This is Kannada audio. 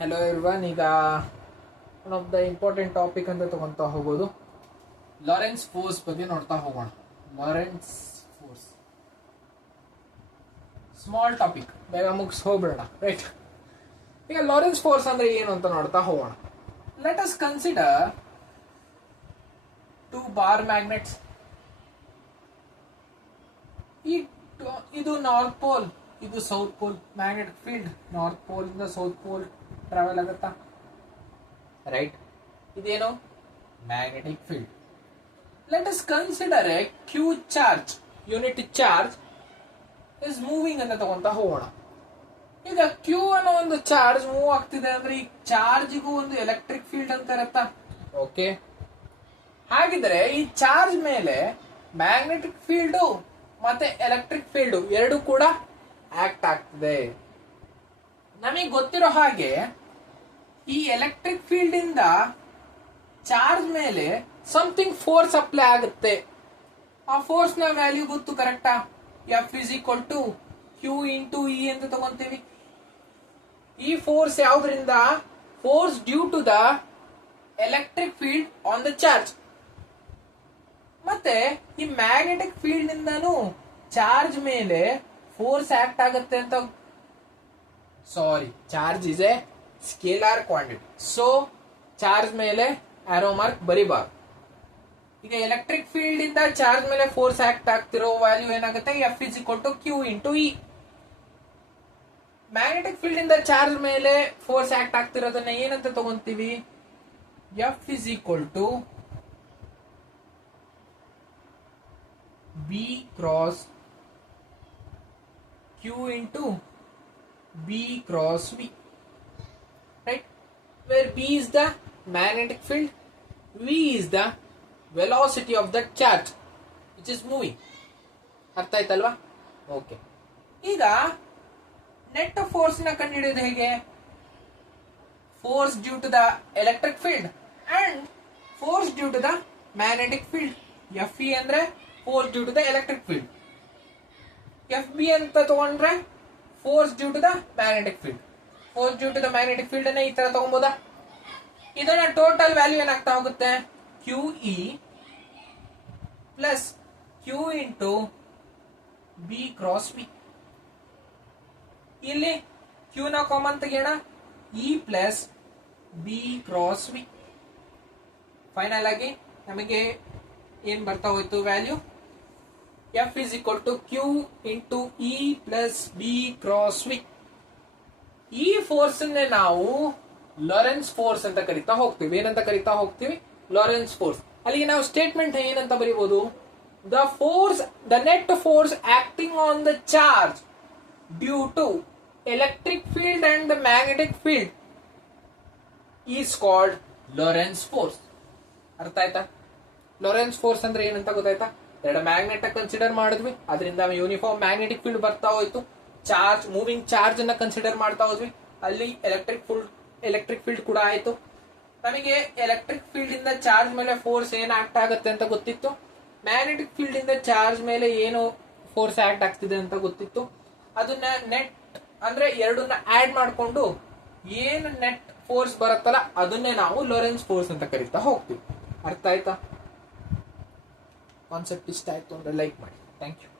Hello everyone. ಈಗ one of the important topic ಅಂತ ತಗೊಂತಾ ಹೋಗೋದು ಲಾರೆನ್ಸ್ ಫೋರ್ಸ್ ಬಗ್ಗೆ ನೋಡ್ತಾ ಹೋಗೋಣ. ಲಾರೆನ್ಸ್ ಫೋರ್ಸ್ ಸ್ಮಾಲ್ ಟಾಪಿಕ್, ಬೇಗ ಮುಗಿಸ್ ಹೋಗ್ಬಿಡೋಣ, ರೈಟ್? ಈಗ ಲಾರೆನ್ಸ್ ಫೋರ್ಸ್ ಅಂದ್ರೆ ಏನು ಅಂತ ನೋಡ್ತಾ ಹೋಗೋಣ. Let us consider two bar magnets. ಇದು ನಾರ್ತ್ ಪೋಲ್, ಇದು south pole. Magnetic field north pole ಇಂದ ಸೌತ್ ಪೋಲ್ ಟ್ರಾವೆಲ್ ಆಗುತ್ತಾ, ರೈಟ್? ಇದೇನು magnetic field. Let us consider a q charge, unit charge is moving ಅಂತ ತಗೊಂತ ಹೋಗೋಣ. ಈಗ ಕ್ಯೂ ಅನ್ನೋ ಒಂದು ಚಾರ್ಜ್ ಮೂವ್ ಆಗ್ತಿದೆ ಅಂದ್ರೆ ಈ ಚಾರ್ಜ್ಗೂ ಒಂದು ಎಲೆಕ್ಟ್ರಿಕ್ ಫೀಲ್ಡ್ ಅಂತ ಇರತ್ತಾ? ಓಕೆ, ಹಾಗಿದ್ರೆ ಈ ಚಾರ್ಜ್ ಮೇಲೆ ಮ್ಯಾಗ್ನೆಟಿಕ್ ಫೀಲ್ಡ್ ಮತ್ತೆ ಎಲೆಕ್ಟ್ರಿಕ್ ಫೀಲ್ಡ್ ಎರಡು ಕೂಡ ಆಕ್ಟ್ ಆಗ್ತಿದೆ. ನಮಗೆ ಗೊತ್ತಿರೋ ಹಾಗೆ ಈ ಎಲೆಕ್ಟ್ರಿಕ್ ಫೀಲ್ಡ್ ಇಂದ ಚಾರ್ಜ್ ಮೇಲೆ ಸಮಥಿಂಗ್ ಫೋರ್ಸ್ ಅಪ್ಲೈ ಆಗುತ್ತೆ. ಆ ಫೋರ್ಸ್ ನ ವ್ಯಾಲ್ಯೂ ಗೊತ್ತು, ಕರೆಕ್ಟಾ? F is equal to q into E ಅಂತ ತಗೊಂತೀವಿ. ಈ ಫೋರ್ಸ್ ಯಾವ್ದ್ರಿಂದ? Force due to the electric field on the charge. ಮತ್ತೆ ಈ ಮ್ಯಾಗ್ನೆಟಿಕ್ ಫೀಲ್ಡ್ ನಿಂದನೂ ಚಾರ್ಜ್ ಮೇಲೆ ಫೋರ್ಸ್ ಆಕ್ಟ್ ಆಗುತ್ತೆ ಅಂತ. Sorry, charge is a scalar quantity, so charge ಮೇಲೆ ಆರೋ ಮಾರ್ಕ್ ಬರಿಬಾರ್ದು. ಈಗ ಎಲೆಕ್ಟ್ರಿಕ್ ಫೀಲ್ಡ್ ಇಂದ ಚಾರ್ಜ್ ಮೇಲೆ ಫೋರ್ಸ್ ಆಕ್ಟ್ ಆಗ್ತಿರೋ ವ್ಯಾಲ್ಯೂ ಏನಾಗುತ್ತೆ? F is equal to q into E. Magnetic field ಇಂದ ಚಾರ್ಜ್ ಮೇಲೆ ಫೋರ್ಸ್ ಆಕ್ಟ್ ಆಗ್ತಿರೋದನ್ನ ಏನಂತ ತಗೊಂತೀವಿ? F is equal to B cross q into B cross V, right? Where B is the magnetic field, V is the velocity of the charge which is moving. ಅರ್ಥ ಆಯ್ತಲ್ವಾ? ಓಕೆ, ಈಗ ನೆಟ್ ಫೋರ್ಸ್ ನ ಕಂಡುಹಿಡಿಯೋದು ಹೇಗೆ? Force due to the electric field and force due to the magnetic field. F E ಅಂದ್ರೆ force due to the electric field. F B ಅಂತ ತಗೊಂಡ್ರೆ force due to the magnetic field. Force due to the magnetic field ಅನ್ನ ಈ ತರ ತಗೊಬೋದಾ? ಇದನ್ನ ಟೋಟಲ್ ವ್ಯಾಲ್ಯೂ ಏನಾಗ್ತಾ ಹೋಗುತ್ತೆ? Q E plus q into B cross B. ಇಲ್ಲಿ ಕ್ಯೂ ನ ಕಾಮನ್ ತೆಗೆಯೋಣ, E plus B cross B. Final ಆಗಿ ನಮಗೆ ಏನ್ ಬರ್ತಾ ಹೋಯ್ತು value? F is equal to q into E plus B cross V. ಈ ಫೋರ್ಸ್ ನಾವು ಲಾರೆನ್ಸ್ ಫೋರ್ಸ್ ಅಂತ ಕರಿತಾ ಹೋಗ್ತೀವಿ. ಏನಂತ ಕರಿತಾ ಹೋಗ್ತೀವಿ? Lorentz force. ಅಲ್ಲಿಗೆ ನಾವು ಸ್ಟೇಟ್ಮೆಂಟ್ ಏನಂತ ಬರೀಬಹುದು? The force, the net force acting on the charge due to electric field and the magnetic field is called Lorentz force. ಅರ್ಥ ಆಯ್ತಾ? ಲಾರೆನ್ಸ್ ಫೋರ್ಸ್ ಅಂದ್ರೆ ಏನಂತ ಗೊತ್ತಾಯ್ತಾ? ಎರಡು ಮ್ಯಾಗ್ನೆಟ್ ಕನ್ಸಿಡರ್ ಮಾಡಿದ್ವಿ, ಅದರಿಂದ ಯೂನಿಫಾರ್ಮ್ ಮ್ಯಾಗ್ನೆಟಿಕ್ ಫೀಲ್ಡ್ ಬರ್ತಾ ಹೋಯ್ತು. ಚಾರ್ಜ್, ಮೂವಿಂಗ್ ಚಾರ್ಜ್ ಅನ್ನ ಕನ್ಸಿಡರ್ ಮಾಡ್ತಾ ಹೋದ್ವಿ, ಅಲ್ಲಿ ಎಲೆಕ್ಟ್ರಿಕ್ ಫೀಲ್ಡ್ ಕೂಡ ಆಯ್ತು. ನಮಗೆ ಎಲೆಕ್ಟ್ರಿಕ್ ಫೀಲ್ಡ್ ಇಂದ ಚಾರ್ಜ್ ಮೇಲೆ ಫೋರ್ಸ್ ಏನ್ ಆಕ್ಟ್ ಆಗುತ್ತೆ ಅಂತ ಗೊತ್ತಿತ್ತು. ಮ್ಯಾಗ್ನೆಟಿಕ್ ಫೀಲ್ಡ್ ಇಂದ ಚಾರ್ಜ್ ಮೇಲೆ ಏನು ಫೋರ್ಸ್ ಆಕ್ಟ್ ಆಗ್ತಿದೆ ಅಂತ ಗೊತ್ತಿತ್ತು. ಅದನ್ನ ನೆಟ್ ಅಂದ್ರೆ ಎರಡನ್ನ ಆಡ್ ಮಾಡಿಕೊಂಡು ಏನು ನೆಟ್ ಫೋರ್ಸ್ ಬರುತ್ತಲ್ಲ ಅದನ್ನೇ ನಾವು ಲಾರೆನ್ಸ್ ಫೋರ್ಸ್ ಅಂತ ಕರಿತಾ ಹೋಗ್ತೀವಿ. ಅರ್ಥ ಆಯ್ತಾ? ಕಾನ್ಸೆಪ್ಟ್ ಇಷ್ಟ ಆಯ್ತು ಅಂದ್ರೆ ಲೈಕ್ ಮಾಡಿ. Thank you.